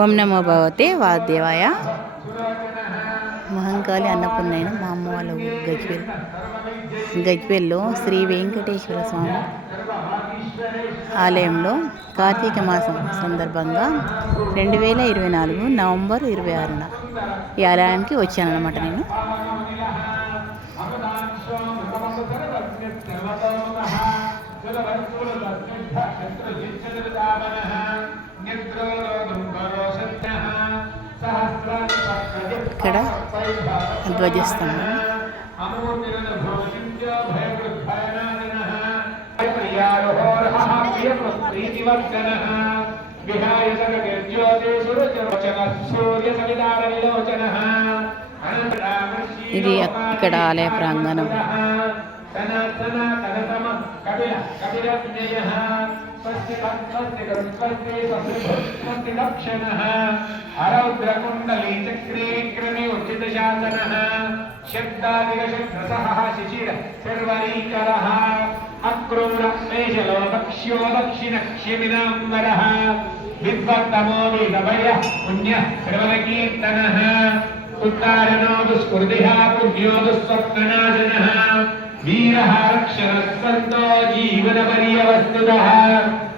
ఓం నమో భగవతే వాదేవాయ మహంకాళి అన్నపూర్ణైన మా అమ్మ వాళ్ళ ఊరు గజ్వేల్. గజ్వేల్లో శ్రీ వెంకటేశ్వర స్వామి ఆలయంలో కార్తీక మాసం సందర్భంగా రెండు వేల ఇరవై నాలుగు నవంబర్ ఇరవై ఆరున ఈ ఆలయానికి వచ్చానమాట నేను. ఇక్కడ ధ్వజస్తంభం. విహాయ సూర్య సవిదారవిలోచన ఇది ఇక్కడ ఆలయ ప్రాంగణం. तत्सिदक्षणः हरौद्रकुण्डली चक्रे कृमे उचितशासनः शब्दादिकशब्दसः शिशिर सर्वरीकरः अक्रूरमेशलो दक्ष्यो दक्षिणक्षिमिनाम्बरः विद्वत्तमो वेदभयः पुण्यः श्रवणकीर्तनः उत्तारणो दुष्कृतिः पुण्यो दुःस्वप्ननाशनः वीरः रक्षणः सन्तो जीवनपर्यवस्तुतः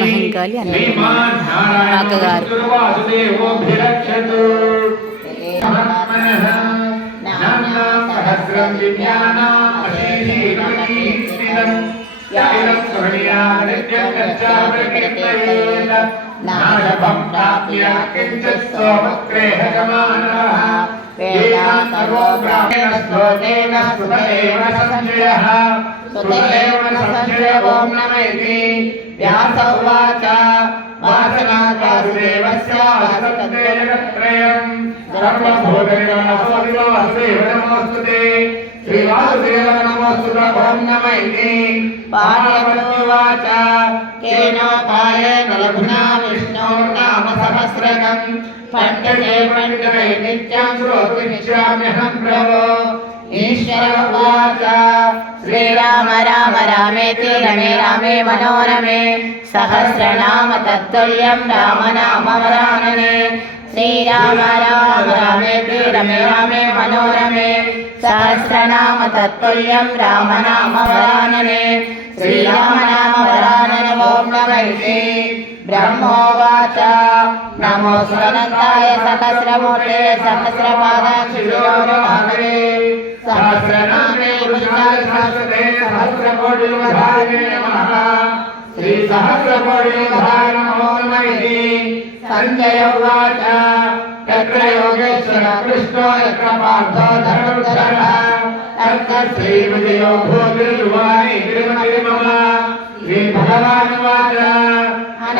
మహంకాళి గచ్చాప్రకీర్తయేత నాశభం ప్రాప్య కించిత్ సోమక్రేహగమానः వేదాంతరో శ్లోకేన సుతదేవ సంశయः సుతదేవ సంశయ ఓం నమ ఇతి వ్యాస ఉవాచ వాసనాకాసుదేవస్య వాసకంతే జగత్రయం సర్వభూతనివాసో వాసుదేవ నమోస్తుతే శ్రీవాసుదేవ నమోస్తుత ఓం నమ ఇతి పార్వతోవాచ కేనోపాయేన లఘునా విష్ణోర్నామ సహస్రకం పండితే పండితే నిత్యం శ్రోతుమిచ్చామ్యహం ప్రభో ఈశ్వర ఉవాచ శ్రీరామ రామ రామేతి రమే రామే మనోరమే సహస్రనామ తత్తుల్యం రామ నామ వరాననే శ్రీరామ రామ రామేతి రమే రామే మనోరమే సహస్రనామ తత్తుల్యం రామ నామ వరాననే శ్రీరామ నామ వరానన ఓం నమైతే బ్రహ్మోవాచ నమో స్వనంతాయ సహస్రమూర్తే సహస్రపాదాక్షిణో సహస్రనామే పురుషాయ సహస్రకోటి శ్రీ సహస్రకోటి వధాయ సంజయ ఉవాచ యత్ర యోగేశ్వర కృష్ణో ఎత్ర పార్థో ధనుర్ధరః శ్రీ విజయో భూతిర్వాణి తిరుమతి మమ శ్రీ భగవాన్ వాచ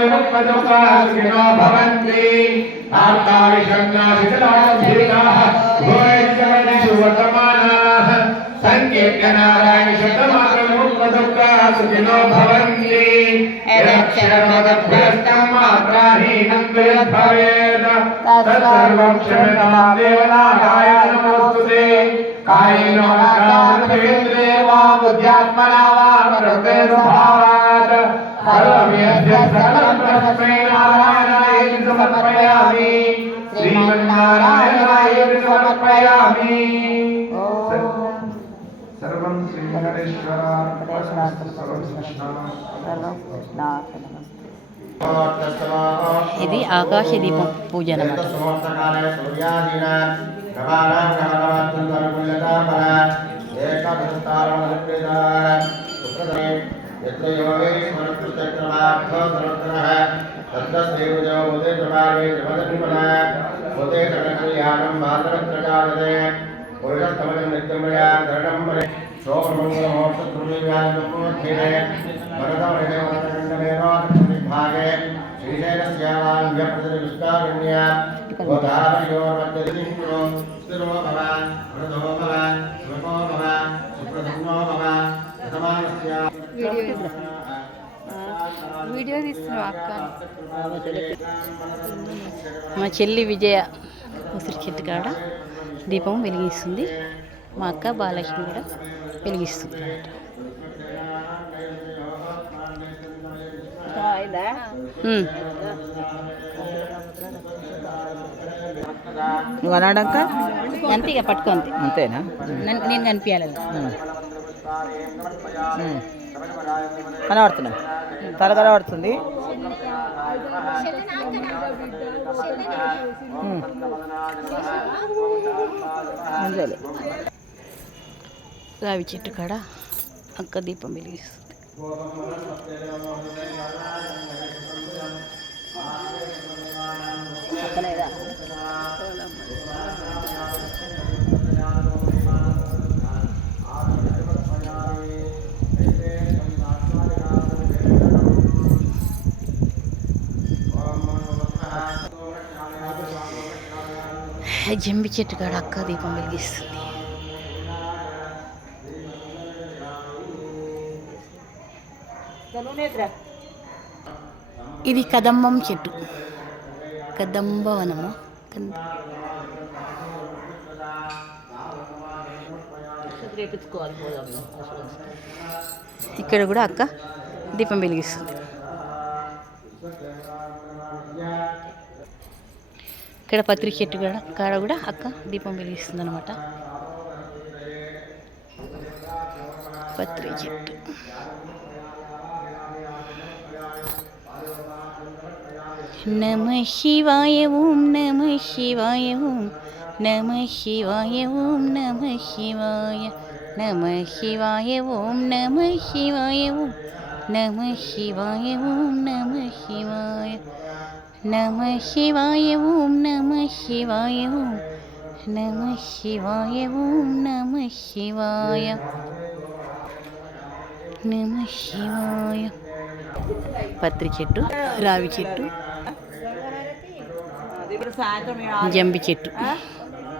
సమకల్పదుఃఖాసుఖినో భవంతి ఆకాశన్నాశితరాజభేదాः ఘోరవిచారేషు వర్తమానాः సంకీర్తనాలయ శతమాకల్పదుఃఖాసుఖినో భవంతి యదక్షరమదభ్యస్తం మాత్రాహీనం భవేద తత్సర్వం క్షమ్యతాం దేవనాథాయ నమోస్తుతే కాయేన వాచాంద్రియే వా బుద్ధ్యాత్మనా వా కరోతే స్వభావాత్ కరోమ్యద్య సకలం తస్మై నారాయణాయ సమర్పయామి. శ్రీమన్నారాయణాయ సమర్పయామి. సర్వం శ్రీ వెంకటేశ్వర సర్వం కృష్ణ ఇది ఆకాశ దీపం పూజ అన్నమాట प्रत्यक्षमार्थसरत्रः तत्तस्यैवजो मोदे प्रभावे जमदन्मना मोदे तरणकल्याणं मातरत्रजायते पुरुषस्तमजं नित्यमया करणं परे शोकमङ्गलमोक्षत्रुमीव्याजमुखे भरतमृगवरदण्डमेनोभागे श्रीशैलस्यावान्यप्रतिविष्टारण्या गोधारयोर्वद्यतिरो स्थिरो भव मृदो भव सुखो भव सुप्रसन्नो भव प्रथमानस्या వీడియో తీస్తున్నావు అక్క. మా చెల్లి విజయ ఉసిరి చెట్టు కాడ దీపం వెలిగిస్తుంది. మా అక్క బాలలక్ష్మి కూడా వెలిగిస్తుంది. నువ్వు అన్నాడక్క అంతే ఇక పట్టుకో అంతే. అంతేనా? నన్ను- నేను కనిపించాలి కనబడుతున్నాం తల కనబడుతుంది రావి చెట్టు కాడ అక్క దీపం వెలిగిస్తుంది. జంబి చెట్టు కాడ అక్క దీపం వెలిగిస్తుంది ఇది కదంబం చెట్టు కదంబవనము ఇక్కడ కూడా అక్క దీపం వెలిగిస్తుంది ఇక్కడ పత్రి చెట్టు కూడా కాడ కూడా అక్క దీపం వెలిగిస్తుంది అనమాట పత్రి చెట్టు. నమ శివాయ ఓం నమ శివాయ ఓం నమ శివాయ ఓం నమ శివాయ నమ శివాయ ఓం నమ శివాయ ఓం నమ శివాయ ఓం నమ శివాయ. నమ శివాయ ఓం నమ శివాయ ఓం నమ శివాయ ఓం నమ శివాయ నమ శివాయ. పత్రి చెట్టు రావి చెట్టు జంబి చెట్టు.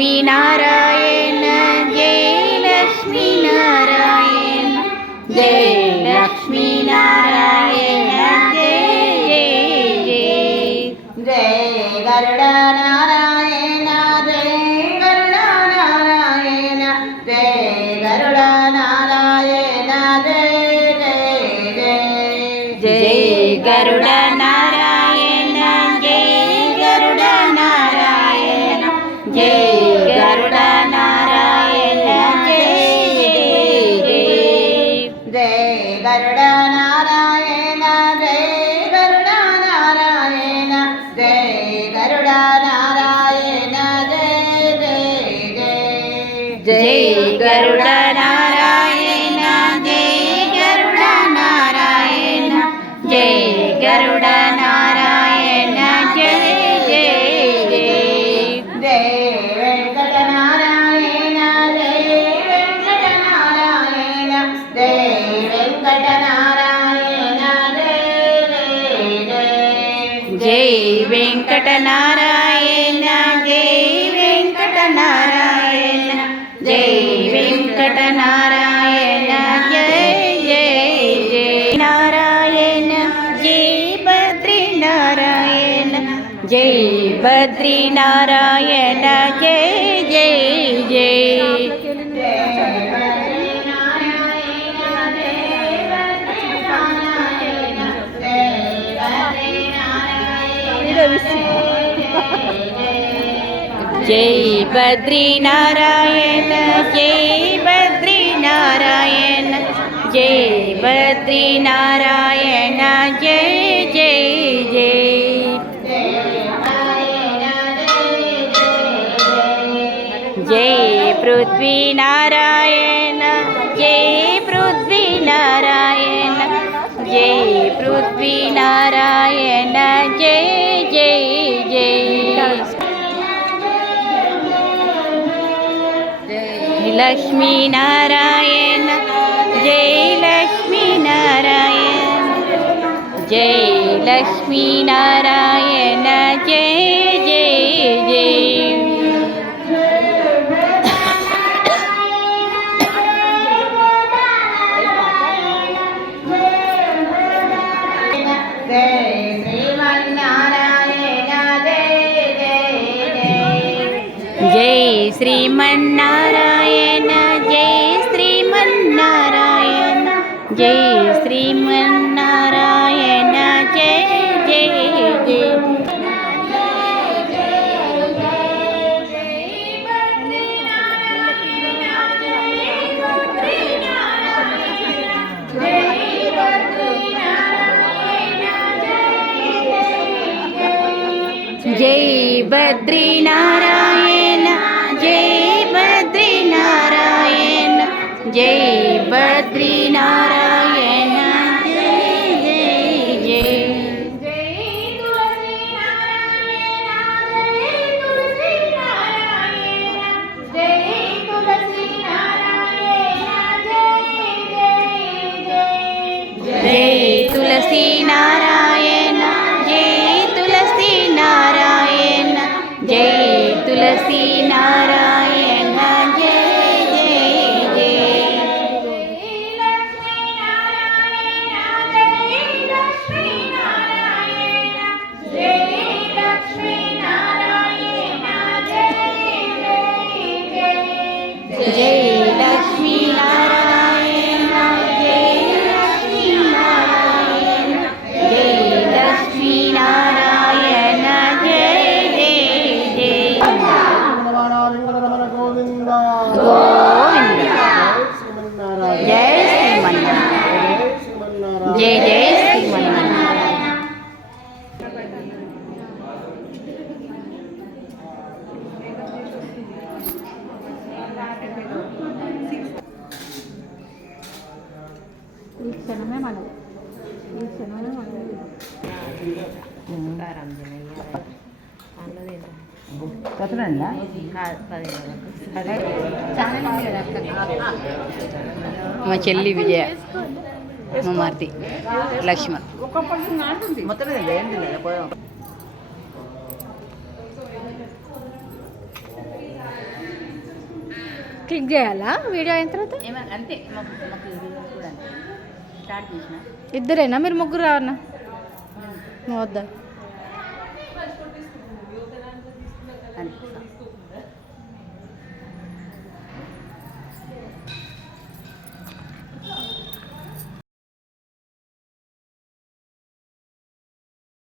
లక్ష్మీనారాయణ జై లక్ష్మీనారాయణ జై లక్ష్మీనారాయణ వెంకటనారాయణ జై వెంకటనారాయణ జై వెంకటనారాయణ జై జై జై. నారాయణ జై బద్రీనారాయణ జై బద్రీనారాయణ జై జై బద్రీ నారాయణ జై బద్రీ నారాయణ జై బద్రీ నారాయణ జై జై జై జై పృథ్వీ నారాయణ జై పృథ్వీ నారాయణ జై పృథ్వీ నారాయణ लक्ष्मीनारायण जय लक्ष्मीनारायण जय लक्ष्मीनारायण జై శ్రీమన్నారాయణ జై శ్రీమన్నారాయణ జై శ్రీమన్నారాయణ జై జై జై జై జై బద్రీ కథనండి మా చెల్లి విజయ మా మార్తి లక్ష్మణ్ మొత్తం క్లిక్ చేయాలా వీడియో అయిన తర్వాత అంతే మాకు మాకు ఇది కూడా అంతే స్టార్ట్ చేసిన ఇద్దరేనా? మీరు ముగ్గురు రావన్నా వద్దా?